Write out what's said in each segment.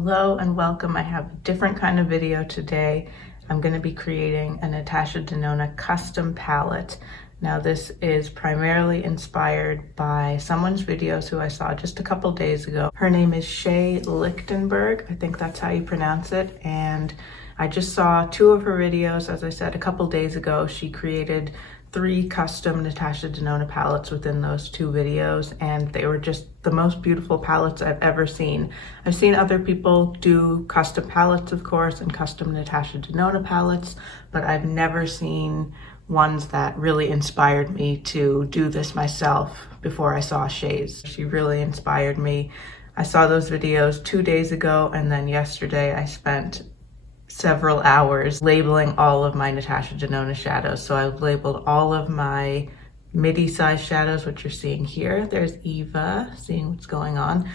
Hello and welcome. I have a different kind of video today. I'm going to be creating a Natasha Denona custom palette. Now this is primarily inspired by someone's videos who I saw just a couple days ago. Her name is Shay Lichtenberg, I think that's how you pronounce it, and I just saw two of her videos. As I said, a couple days ago she created 3 custom Natasha Denona palettes within those 2 videos, and they were just the most beautiful palettes I've ever seen. I've seen other people do custom palettes, of course, and custom Natasha Denona palettes, but I've never seen ones that really inspired me to do this myself before I saw Shay's. She really inspired me. I saw those videos 2 days ago, and then yesterday I spent several hours labeling all of my Natasha Denona shadows. So I've labeled all of my Midi size shadows, which you're seeing here. There's Eva, seeing what's going on.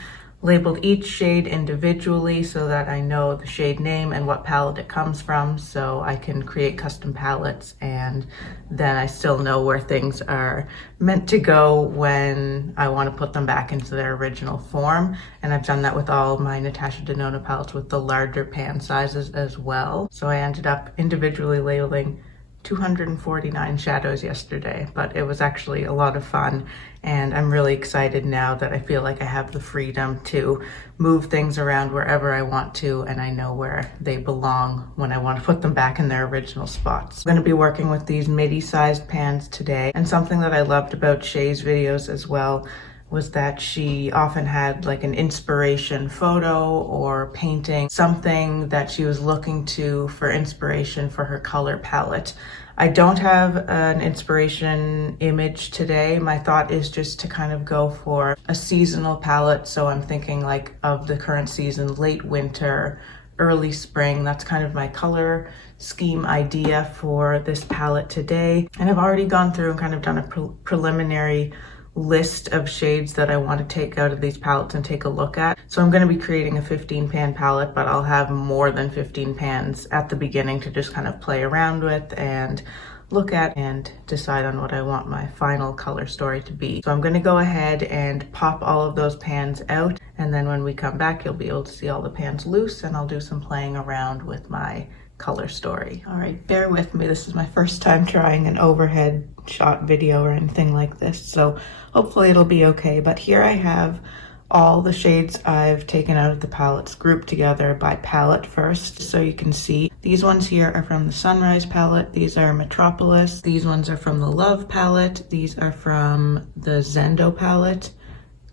Labeled each shade individually so that I know the shade name and what palette it comes from, so I can create custom palettes, and then I still know where things are meant to go when I want to put them back into their original form. And I've done that with all my Natasha Denona palettes with the larger pan sizes as well. So I ended up individually labeling 249 shadows yesterday, but it was actually a lot of fun, and I'm really excited now that I feel like I have the freedom to move things around wherever I want to, and I know where they belong when I want to put them back in their original spots. I'm going to be working with these midi-sized pans today, and something that I loved about Shay's videos as well was that she often had like an inspiration photo or painting, something that she was looking to for inspiration for her color palette. I don't have an inspiration image today. My thought is just to kind of go for a seasonal palette. So I'm thinking like of the current season, late winter, early spring. That's kind of my color scheme idea for this palette today. And I've already gone through and kind of done a preliminary list of shades that I want to take out of these palettes and take a look at. So I'm going to be creating a 15 pan palette, but I'll have more than 15 pans at the beginning to just kind of play around with and look at and decide on what I want my final color story to be. So I'm going to go ahead and pop all of those pans out, and then when we come back you'll be able to see all the pans loose, and I'll do some playing around with my color story. All right, bear with me. This is my first time trying an overhead shot video or anything like this, so hopefully it'll be okay. But here I have all the shades I've taken out of the palettes grouped together by palette first, so you can see these ones here are from the Sunrise palette, these are Metropolis, these ones are from the Love palette, these are from the Zendo palette,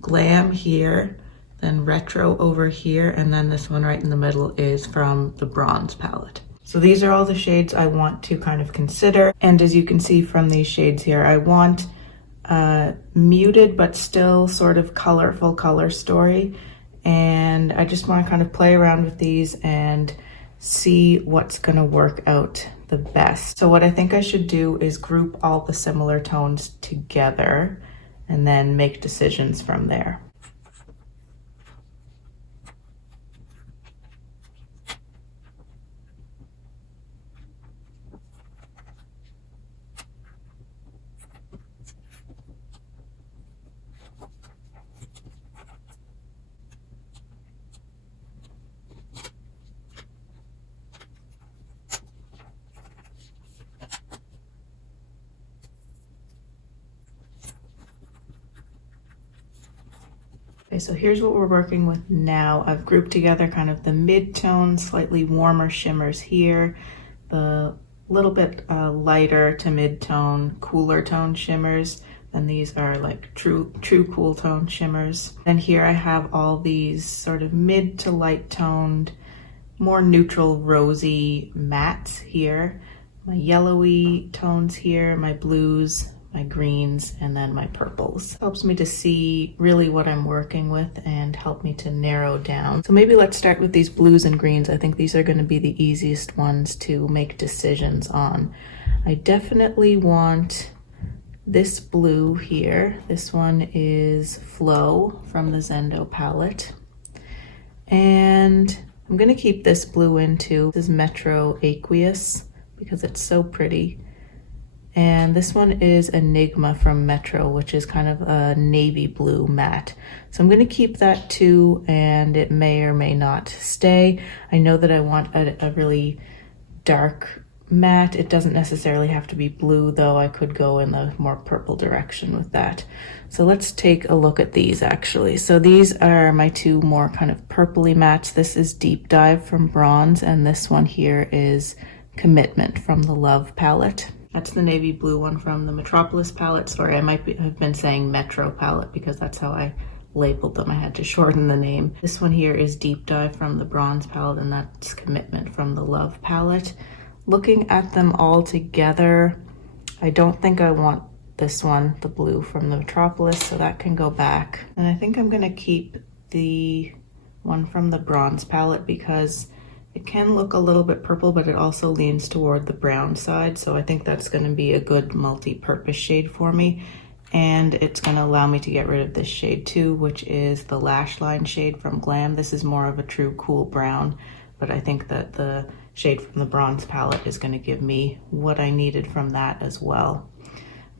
Glam here, then Retro over here, and then this one right in the middle is from the Bronze palette. So these are all the shades I want to kind of consider, and as you can see from these shades here, I want muted but still sort of colorful color story, and I just want to kind of play around with these and see what's going to work out the best. So what I think I should do is group all the similar tones together and then make decisions from there. Okay, so here's what we're working with now. I've grouped together kind of the mid-tone, slightly warmer shimmers here, the little bit lighter to mid-tone, cooler tone shimmers, and these are like true cool tone shimmers. And here I have all these sort of mid to light toned, more neutral rosy mattes here, my yellowy tones here, my blues, my greens, and then my purples. Helps me to see really what I'm working with and help me to narrow down. So maybe let's start with these blues and greens. I think these are going to be the easiest ones to make decisions on. I definitely want this blue here. This one is Flow from the Zendo palette. And I'm going to keep this blue in too. This is Metro Aqueous because it's so pretty. And this one is Enigma from Metro, which is kind of a navy blue matte. So I'm going to keep that too, and it may or may not stay. I know that I want a really dark matte. It doesn't necessarily have to be blue, though. I could go in the more purple direction with that. So let's take a look at these actually. So these are my two more kind of purpley mattes. This is Deep Dive from Bronze, and this one here is Commitment from the Love palette. That's the navy blue one from the Metropolis palette. Sorry, I have been saying Metro palette because that's how I labeled them. I had to shorten the name. This one here is Deep Dive from the Bronze palette, and that's Commitment from the Love palette. Looking at them all together, I don't think I want this one, the blue from the Metropolis, so that can go back. And I think I'm gonna keep the one from the Bronze palette because it can look a little bit purple, but it also leans toward the brown side. So I think that's gonna be a good multi-purpose shade for me. And it's gonna allow me to get rid of this shade too, which is the Lash Line shade from Glam. This is more of a true cool brown, but I think that the shade from the Bronze palette is gonna give me what I needed from that as well.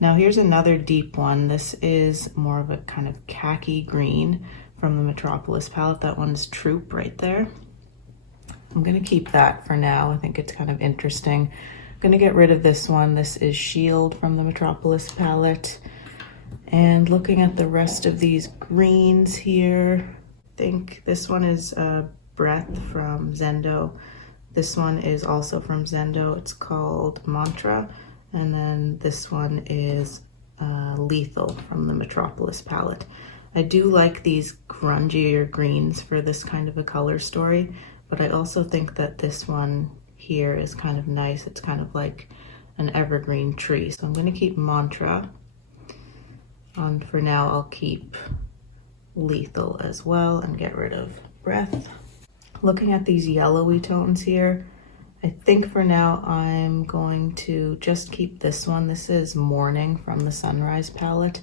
Now here's another deep one. This is more of a kind of khaki green from the Metropolis palette. That one's Troop right there. I'm gonna keep that for now. I think it's kind of interesting. I'm gonna get rid of this one. This is Shield from the Metropolis palette. And looking at the rest of these greens here, I think this one is Breath from Zendo. This one is also from Zendo. It's called Mantra. And then this one is Lethal from the Metropolis palette. I do like these grungier greens for this kind of a color story, but I also think that this one here is kind of nice. It's kind of like an evergreen tree. So I'm gonna keep Mantra. And for now, I'll keep Lethal as well and get rid of Breath. Looking at these yellowy tones here, I think for now I'm going to just keep this one. This is Morning from the Sunrise palette.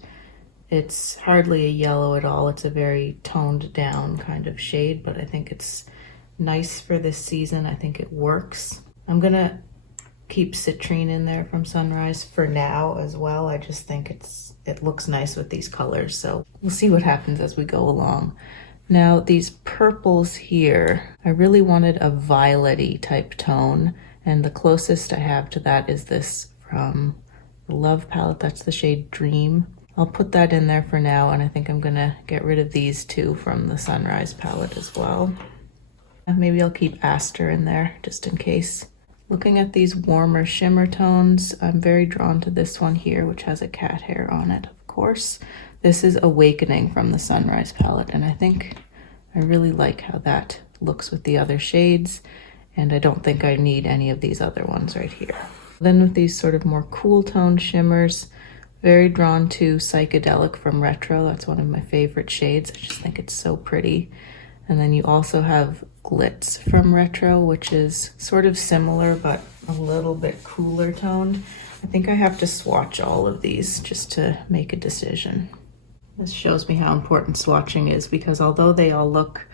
It's hardly a yellow at all. It's a very toned down kind of shade, but I think it's nice for this season. I think it works. I'm gonna keep Citrine in there from Sunrise for now as well. I just think it looks nice with these colors, so we'll see what happens as we go along. Now these purples here, I really wanted a violet-y type tone, and the closest I have to that is this from the Love palette. That's the shade Dream. I'll put that in there for now, and I think I'm gonna get rid of these two from the Sunrise palette as well. Maybe I'll keep Aster in there just in case. Looking at these warmer shimmer tones, I'm very drawn to this one here, which has a cat hair on it, of course. This is Awakening from the Sunrise palette, and I think I really like how that looks with the other shades, and I don't think I need any of these other ones right here. Then with these sort of more cool tone shimmers, very drawn to Psychedelic from Retro. That's one of my favorite shades. I just think it's so pretty. And then you also have Glitz from Retro, which is sort of similar, but a little bit cooler toned. I think I have to swatch all of these just to make a decision. This shows me how important swatching is, because although they all look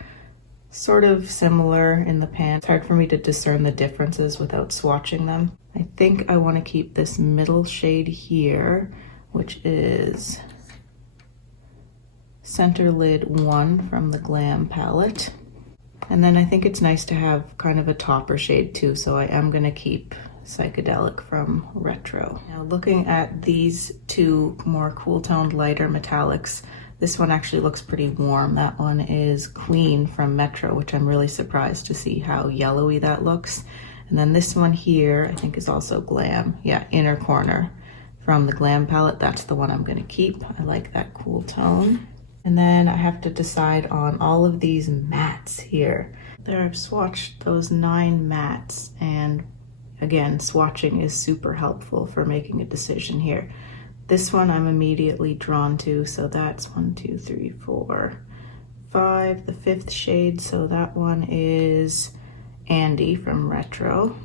sort of similar in the pan, it's hard for me to discern the differences without swatching them. I think I want to keep this middle shade here, which is Center Lid 1 from the Glam palette. And then I think it's nice to have kind of a topper shade too, so I am going to keep Psychedelic from Retro. Now looking at these two more cool toned lighter metallics, this one actually looks pretty warm. That one is Queen from Metro, which I'm really surprised to see how yellowy that looks. And then this one here, I think is also Glam. Yeah, Inner Corner from the Glam palette. That's the one I'm going to keep. I like that cool tone. And then I have to decide on all of these mattes here. There, I've swatched those 9 mattes, and again, swatching is super helpful for making a decision here. This one I'm immediately drawn to, so that's 1, 2, 3, 4, 5, the 5th shade, so that one is Andy from Retro.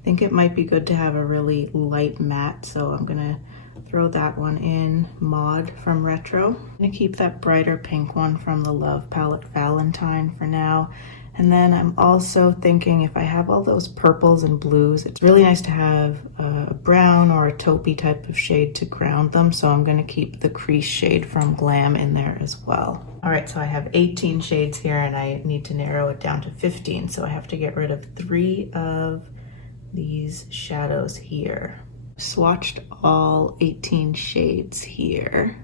I think it might be good to have a really light matte, so I'm gonna throw that one in. Maud from Retro. I'm gonna keep that brighter pink one from the Love palette, Valentine, for now. And then I'm also thinking if I have all those purples and blues, it's really nice to have a brown or a taupey type of shade to ground them. So I'm gonna keep the crease shade from Glam in there as well. All right, so I have 18 shades here and I need to narrow it down to 15. So I have to get rid of 3 of these shadows here. Swatched all 18 shades here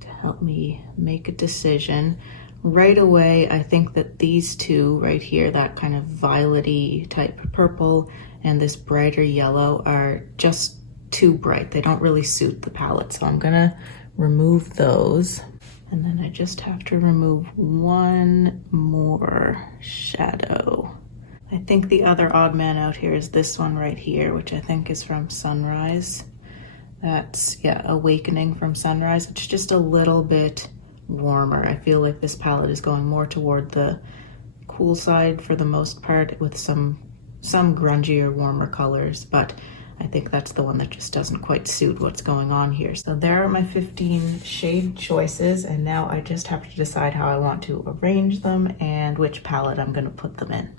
to help me make a decision. Right away, I think that these two right here, that kind of violet-y type purple and this brighter yellow, are just too bright. They don't really suit the palette, so I'm gonna remove those. And then I just have to remove one more shadow. I think the other odd man out here is this one right here, which I think is from Sunrise. That's, yeah, Awakening from Sunrise. It's just a little bit warmer. I feel like this palette is going more toward the cool side for the most part, with some grungier, warmer colors, but I think that's the one that just doesn't quite suit what's going on here. So there are my 15 shade choices, and now I just have to decide how I want to arrange them and which palette I'm going to put them in.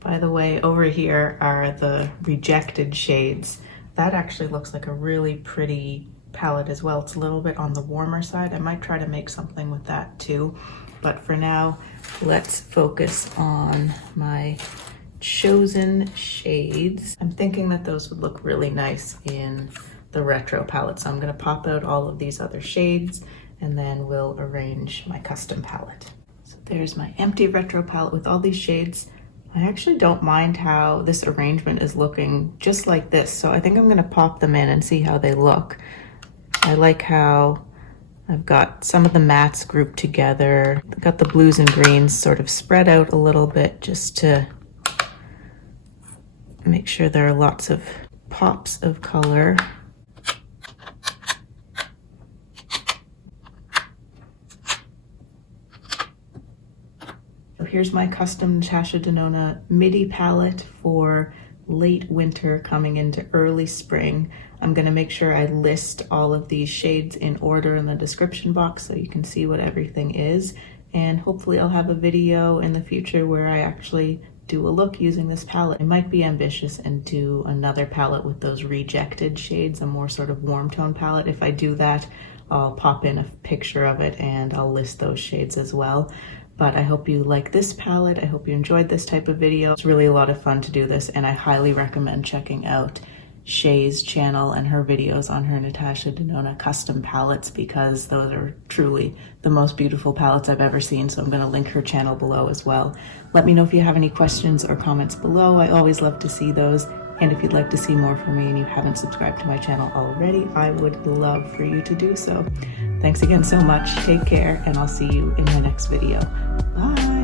By the way, over here are the rejected shades. That actually looks like a really pretty palette as well. It's a little bit on the warmer side. I might try to make something with that too, but for now let's focus on my chosen shades. I'm thinking that those would look really nice in the retro palette, so I'm going to pop out all of these other shades and then we'll arrange my custom palette. So there's my empty retro palette with all these shades. I actually don't mind how this arrangement is looking just like this, so I think I'm going to pop them in and see how they look. I like how I've got some of the mattes grouped together. I've got the blues and greens sort of spread out a little bit just to make sure there are lots of pops of color. So here's my custom Natasha Denona Midi palette for late winter coming into early spring. I'm going to make sure I list all of these shades in order in the description box so you can see what everything is, and hopefully I'll have a video in the future where I actually do a look using this palette. I might be ambitious and do another palette with those rejected shades, a more sort of warm tone palette. If I do that, I'll pop in a picture of it and I'll list those shades as well. But I hope you like this palette. I hope you enjoyed this type of video. It's really a lot of fun to do this, and I highly recommend checking out Shay's channel and her videos on her Natasha Denona custom palettes, because those are truly the most beautiful palettes I've ever seen. So I'm going to link her channel below as well. Let me know if you have any questions or comments below. I always love to see those. And if you'd like to see more from me and you haven't subscribed to my channel already, I would love for you to do so. Thanks again so much. Take care, and I'll see you in my next video. Bye.